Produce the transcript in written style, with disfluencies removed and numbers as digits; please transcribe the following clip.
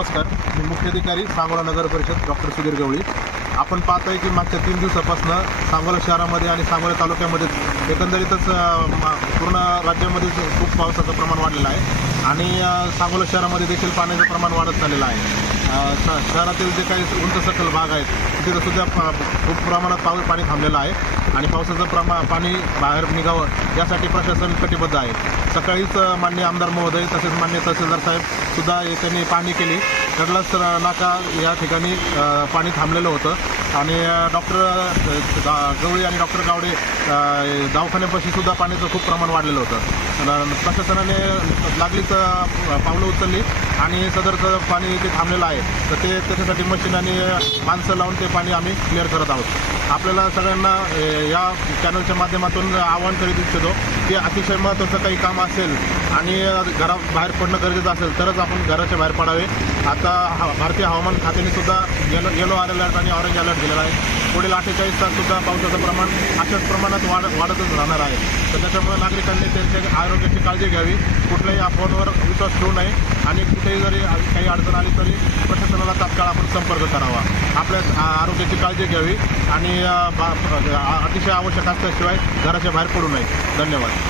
नमस्कार, मी मुख्याधिकारी सांगोला नगर परिषद डॉक्टर सुधीर गवळी. आपण पाहतोय की मागच्या 3 दिवसापासून सांगोला शहरामध्ये आणि सांगोला तालुक्यामध्ये एकंदरीतच पूर्ण राज्यामध्ये खूप पावसाचं प्रमाण वाढलेलं आहे आणि सांगोला शहरामध्ये देखील पाण्याचं प्रमाण वाढत चाललेलं आहे. शहरातील जे काही उंच सखल भाग आहेत तिथे सुद्धा खूप प्रमाणात पाणी थांबलेलं आहे आणि पावसाचं पाणी बाहेर निघावं यासाठी प्रशासन कटिबद्ध आहे. सकाळीच माननीय आमदार महोदय तसेच माननीय तहसीलदार साहेब सुद्धा त्यांनी पाहणी केली. कडलास नाका या ठिकाणी पाणी थांबलेलं होतं आणि डॉक्टर गवळी आणि डॉक्टर गावडे दवाखान्यापाशी सुद्धा पाण्याचं खूप प्रमाण वाढलेलं होतं. प्रशासनाने लागलीच पावलं उचलली आणि सदरचं पाणी ते थांबलेलं आहे तर ते त्याच्यासाठी मशीन आणि माणसं लावून ते पाणी आम्ही क्लिअर करत आहोत. आपल्याला सगळ्यांना या चॅनलच्या माध्यमातून आवाहन करीत इच्छितो की अतिशय महत्त्वाचं काही काम असेल आणि घराबाहेर पडणं गरजेचं असेल तरच आपण घराच्या बाहेर पडावे. आता भारतीय हवामान खात्याने सुद्धा येलो अलर्ट आणि ऑरेंज अलर्ट दिलेला आहे. पुढील 48 तास सुद्धा पावसाचं प्रमाण अशाच प्रमाणात वाढतच राहणार आहे. तर त्याच्यामुळे नागरिकांनी त्यांच्या आरोग्याची काळजी घ्यावी, कुठल्याही अफवांवर विश्वास ठेवू नये आणि कुठेही जरी काही अडचण आली तरी प्रशासनाला तात्काळ आपण संपर्क करावा. आपल्या आरोग्याची काळजी घ्यावी आणि अतिशय आवश्यक असल्याशिवाय घराच्या बाहेर पडू नये. धन्यवाद.